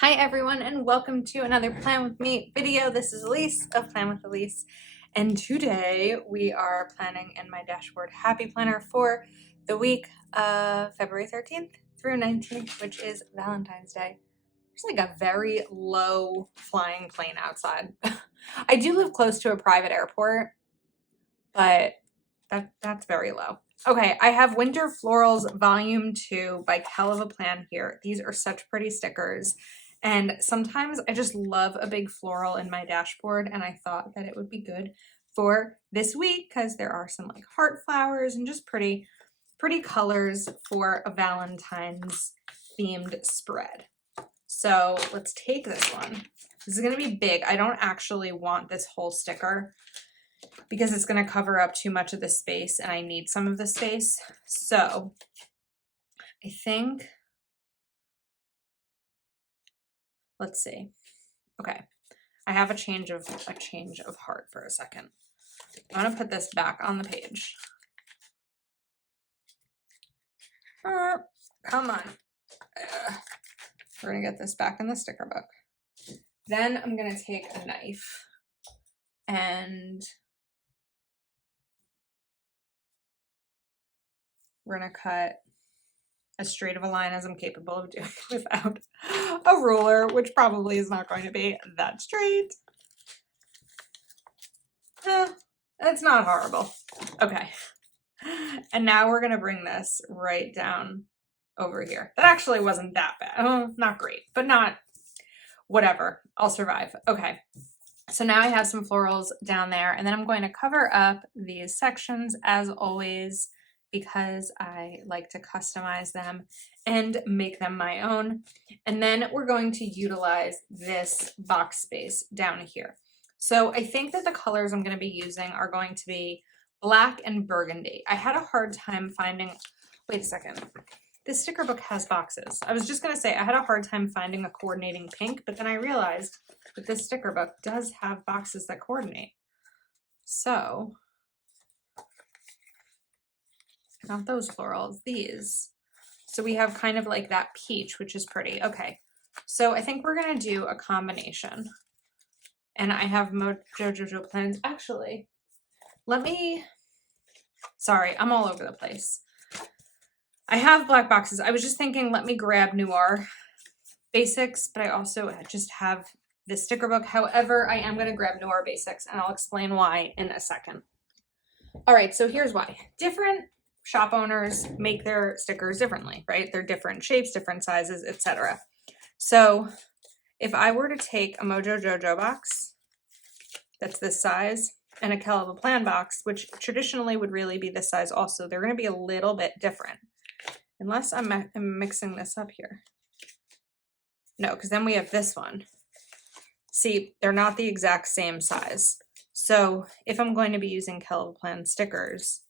Hi everyone and welcome to another Plan With Me video. This is Elise of Plan With Elise and today we are planning in my dashboard Happy Planner for the week of February 13th through 19th, which is Valentine's Day. There's like a very low flying plane outside. I do live close to a private airport, but that's very low. Okay, I have Winter Florals Volume 2 by Hell of a Plan here. These are such pretty stickers. And sometimes I just love a big floral in my dashboard, and I thought that it would be good for this week because there are some like heart flowers and just pretty colors for a Valentine's themed spread. So let's take this one. This is going to be big. I don't actually want this whole sticker because it's going to cover up too much of the space and I need some of the space. So I think, let's see. Okay. I have a change of heart for a second. I'm going to put this back on the page. Come on. We're going to get this back in the sticker book. Then I'm going to take a knife and we're going to cut as straight of a line as I'm capable of doing without a ruler, which probably is not going to be that straight. It's not horrible. Okay. And now we're going to bring this right down over here. That actually wasn't that bad. Not great, but not whatever. I'll survive. Okay. So now I have some florals down there, and then I'm going to cover up these sections as always because I like to customize them and make them my own. And then we're going to utilize this box space down here. So I think that the colors I'm going to be using are going to be black and burgundy. I had a hard time finding, wait a second. This sticker book has boxes. I was just going to say I had a hard time finding a coordinating pink, but then I realized that this sticker book does have boxes that coordinate. So, not those florals, these. So we have kind of like that peach, which is pretty. Okay, so I think we're going to do a combination. And I have Mojo plans. Actually, sorry, I'm all over the place. I have black boxes. I was just thinking, let me grab Noir Basics, but I also just have this sticker book. However, I am going to grab Noir Basics, and I'll explain why in a second. All right, so here's why. Different shop owners make their stickers differently, right? They're different shapes, different sizes, etc. So if I were to take a Mojo Jojo box that's this size and a Hell of a Plan box, which traditionally would really be this size also, they're going to be a little bit different. Unless I'm mixing this up here. No, because then we have this one. See, they're not the exact same size. So if I'm going to be using Hell of a Plan stickers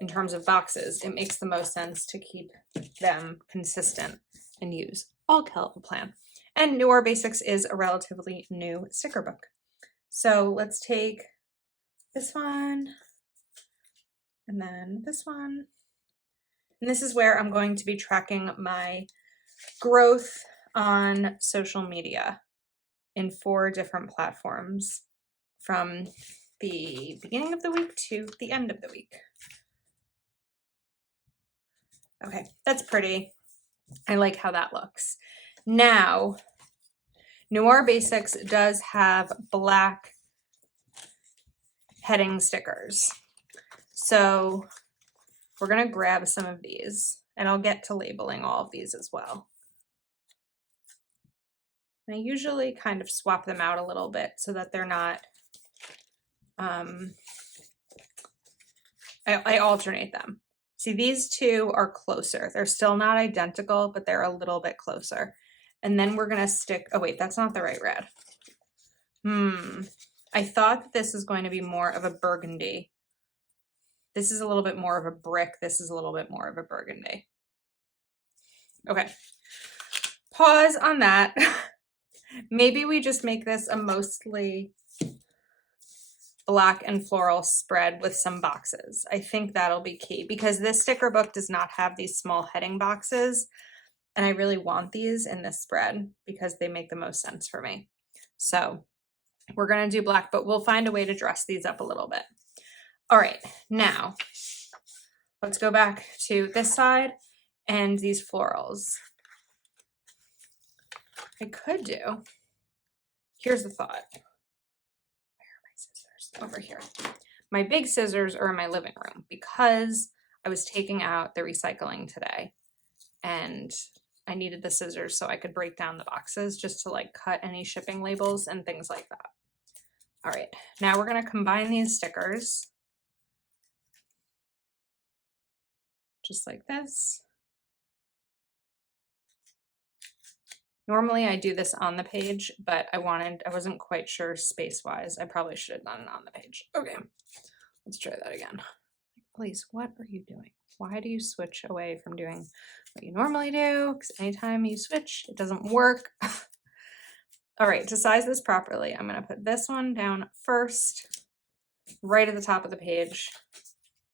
in terms of boxes, it makes the most sense to keep them consistent and use all Hell of a Plan. And Noir Basics is a relatively new sticker book. So let's take this one and then this one. And this is where I'm going to be tracking my growth on social media in 4 different platforms from the beginning of the week to the end of the week. Okay, that's pretty. I like how that looks. Now, Noir Basics does have black heading stickers. So we're going to grab some of these, and I'll get to labeling all of these as well. And I usually kind of swap them out a little bit so that they're not, I alternate them. See, these two are closer. They're still not identical, but they're a little bit closer. And then we're going to stick, oh wait, that's not the right red. I thought that this is going to be more of a burgundy. This is a little bit more of a brick. This is a little bit more of a burgundy. Okay. Pause on that. Maybe we just make this a mostly black and floral spread with some boxes. I think that'll be key because this sticker book does not have these small heading boxes. And I really want these in this spread because they make the most sense for me. So we're gonna do black, but we'll find a way to dress these up a little bit. All right, now let's go back to this side and these florals. I could do, here's the thought. Where are my scissors? Over here. My big scissors are in my living room because I was taking out the recycling today and I needed the scissors so I could break down the boxes just to like cut any shipping labels and things like that. All right, now we're gonna combine these stickers just like this. Normally I do this on the page, but I wasn't quite sure space-wise. I probably should have done it on the page. Okay, let's try that again. Please, what are you doing? Why do you switch away from doing what you normally do? Because anytime you switch, it doesn't work. All right, to size this properly, I'm gonna put this one down first, right at the top of the page.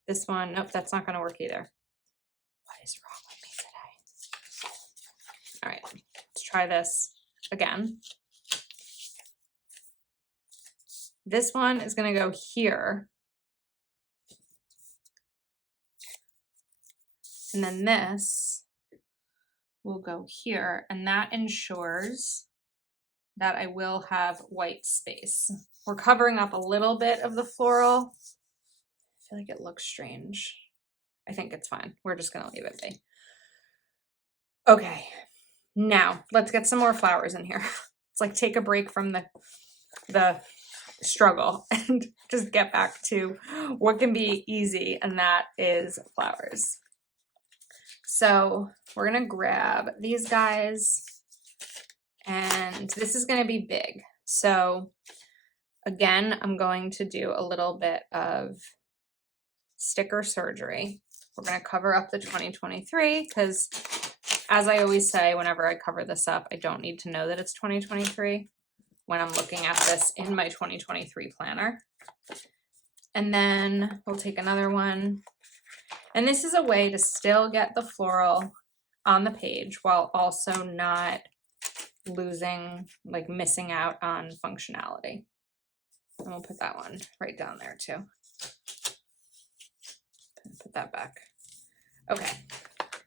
This one, nope, that's not gonna work either. What is wrong with me today? All right, let's try this again. This one is gonna go here. And then this will go here, and that ensures that I will have white space. We're covering up a little bit of the floral. I feel like it looks strange. I think it's fine. We're just gonna leave it be. Okay, now let's get some more flowers in here. It's like take a break from the struggle and just get back to what can be easy, and that is flowers. So we're gonna grab these guys, and this is gonna be big. So again, I'm going to do a little bit of sticker surgery. We're gonna cover up the 2023 because, as I always say, whenever I cover this up, I don't need to know that it's 2023 when I'm looking at this in my 2023 planner. And then we'll take another one. And this is a way to still get the floral on the page while also not losing, like missing out on functionality. And we'll put that one right down there too. Put that back. Okay.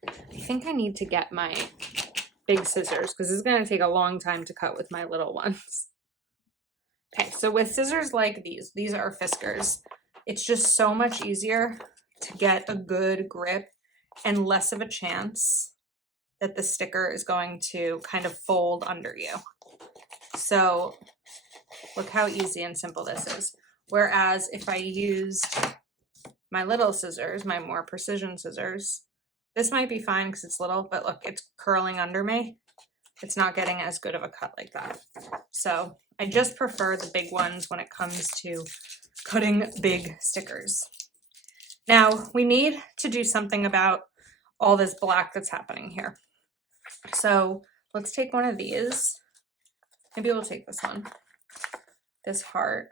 I think I need to get my big scissors because it's going to take a long time to cut with my little ones. Okay, so with scissors like these are Fiskars. It's just so much easier to get a good grip and less of a chance that the sticker is going to kind of fold under you. So look how easy and simple this is. Whereas if I used my little scissors, my more precision scissors, this might be fine because it's little, but look, it's curling under me. It's not getting as good of a cut like that. So I just prefer the big ones when it comes to cutting big stickers. Now we need to do something about all this black that's happening here. So let's take one of these. Maybe we'll take this one, this heart,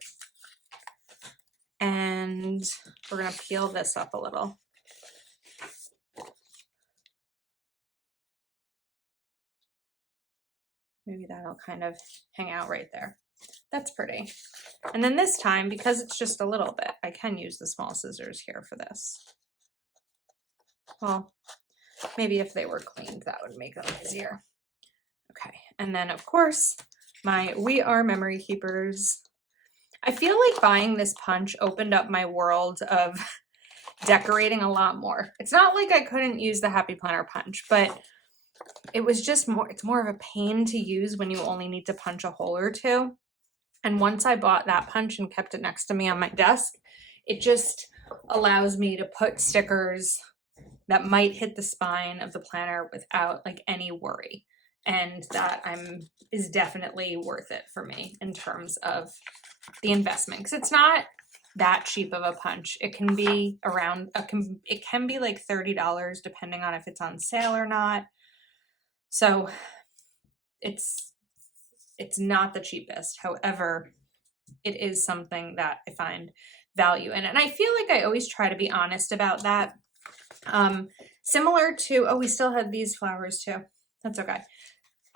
and we're gonna peel this up a little. Maybe that'll kind of hang out right there. That's pretty. And then this time, because it's just a little bit, I can use the small scissors here for this. Well, maybe if they were cleaned, that would make it easier. Okay, and then of course, my We Are Memory Keepers. I feel like buying this punch opened up my world of decorating a lot more. It's not like I couldn't use the Happy Planner punch, but it was just more, it's more of a pain to use when you only need to punch a hole or two. And once I bought that punch and kept it next to me on my desk, it just allows me to put stickers that might hit the spine of the planner without like any worry. And that is definitely worth it for me in terms of the investment, because it's not that cheap of a punch. It can be around, it can be like $30 depending on if it's on sale or not. So it's not the cheapest. However, it is something that I find value in. And I feel like I always try to be honest about that. Similar to, oh, we still have these flowers too. That's okay.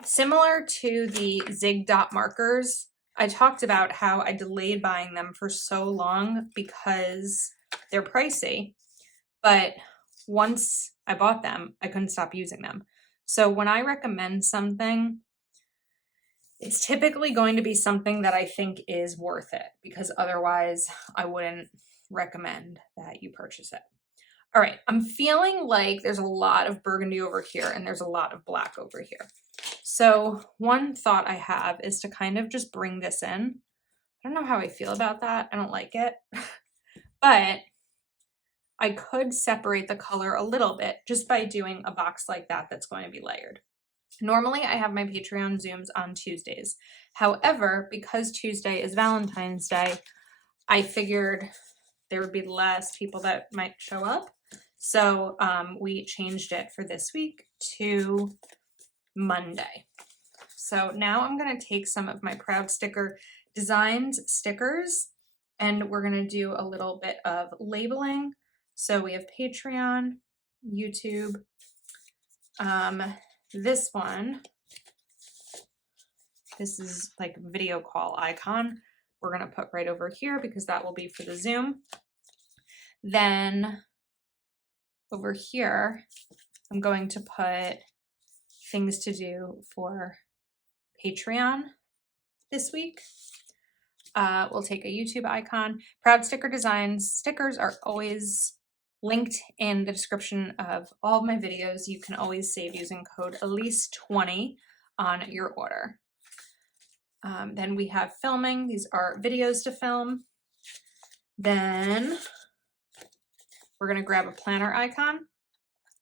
Similar to the Zig dot markers, I talked about how I delayed buying them for so long because they're pricey, but once I bought them, I couldn't stop using them. So when I recommend something, it's typically going to be something that I think is worth it, because otherwise I wouldn't recommend that you purchase it. All right, I'm feeling like there's a lot of burgundy over here and there's a lot of black over here. So one thought I have is to kind of just bring this in. I don't know how I feel about that. I don't like it, but I could separate the color a little bit just by doing a box like that that's going to be layered. Normally I have my Patreon Zooms on Tuesdays. However, because Tuesday is Valentine's Day, I figured there would be less people that might show up. So we changed it for this week to Monday. So now I'm going to take some of my Proud Sticker Designs stickers and we're going to do a little bit of labeling. So we have Patreon, YouTube, this one, this is like video call icon. We're going to put right over here because that will be for the Zoom. Then over here, I'm going to put things to do for Patreon this week. We'll take a YouTube icon. Proud Sticker Designs stickers are always linked in the description of all of my videos. You can always save using code Elise20 on your order. Then we have filming. These are videos to film. Then we're going to grab a planner icon.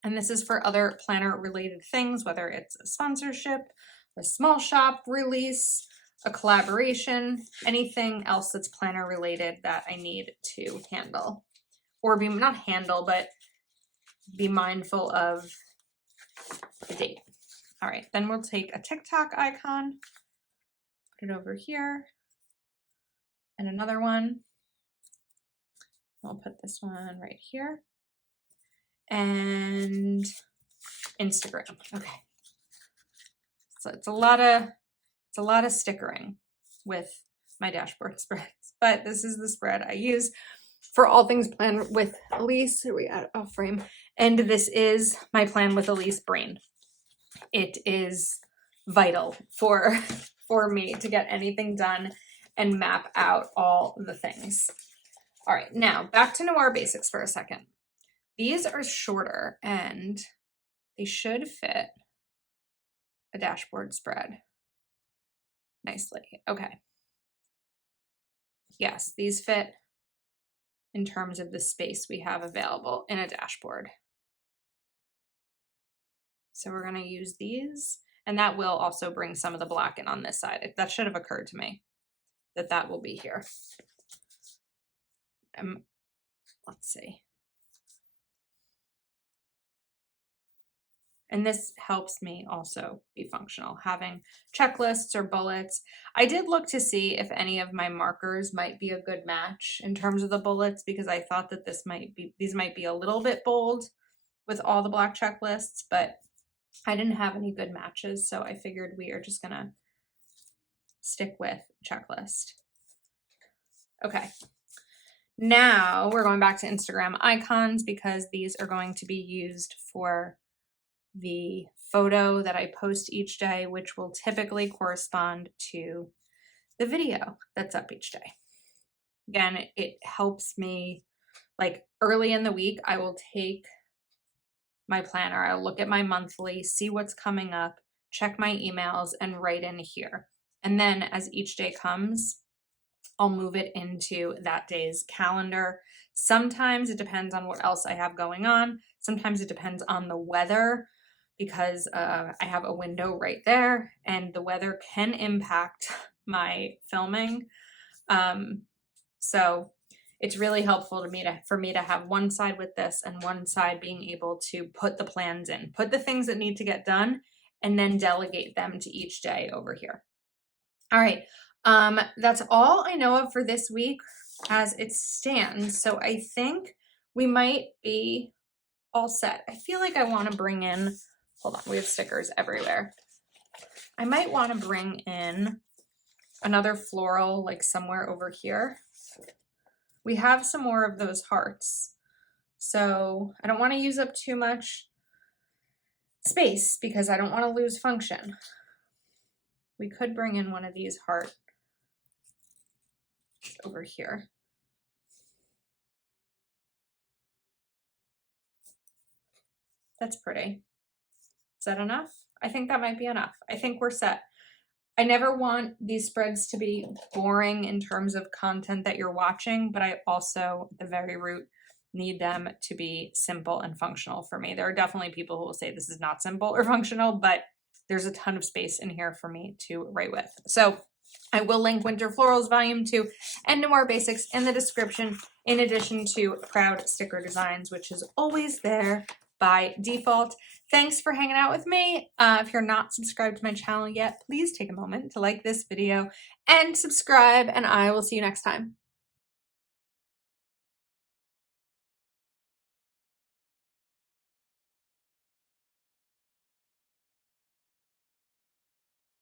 And this is for other planner related things, whether it's a sponsorship, a small shop release, a collaboration, anything else that's planner related that I need to handle. Or be not handle, but be mindful of the date. All right, then we'll take a TikTok icon, put it over here, and another one. I'll put this one right here. And Instagram. Okay. So it's a lot of stickering with my dashboard spreads, but this is the spread I use for all things Plan with Elise. We add a frame, and this is my Plan with Elise brain. It is vital for me to get anything done and map out all the things. All right, now back to Noir Basics for a second. These are shorter and they should fit a dashboard spread nicely. Okay. Yes, these fit in terms of the space we have available in a dashboard. So we're going to use these, and that will also bring some of the black in on this side. That should have occurred to me that will be here. Let's see. And this helps me also be functional, having checklists or bullets. I did look to see if any of my markers might be a good match in terms of the bullets, because I thought that these might be a little bit bold with all the black checklists, but I didn't have any good matches. So I figured we are just gonna stick with checklist. Okay. Now we're going back to Instagram icons because these are going to be used for the photo that I post each day, which will typically correspond to the video that's up each day. Again, it helps me, like early in the week, I will take my planner, I'll look at my monthly, see what's coming up, check my emails, and write in here. And then as each day comes, I'll move it into that day's calendar. Sometimes it depends on what else I have going on. Sometimes it depends on the weather, because I have a window right there and the weather can impact my filming. So it's really helpful for me to have one side with this and one side being able to put the plans in, put the things that need to get done, and then delegate them to each day over here. All right, that's all I know of for this week as it stands. So I think we might be all set. I feel like I want to bring in hold on, we have stickers everywhere. I might want to bring in another floral like somewhere over here. We have some more of those hearts, so I don't want to use up too much space because I don't want to lose function. We could bring in one of these hearts over here. That's pretty. Is that enough? I think that might be enough. I think we're set. I never want these spreads to be boring in terms of content that you're watching, but I also, at the very root, need them to be simple and functional for me. There are definitely people who will say this is not simple or functional, but there's a ton of space in here for me to write with. So I will link Winter Florals Volume 2 and Noir Basics in the description, in addition to Proud Sticker Designs, which is always there by default. Thanks for hanging out with me. If you're not subscribed to my channel yet, please take a moment to like this video and subscribe, and I will see you next time.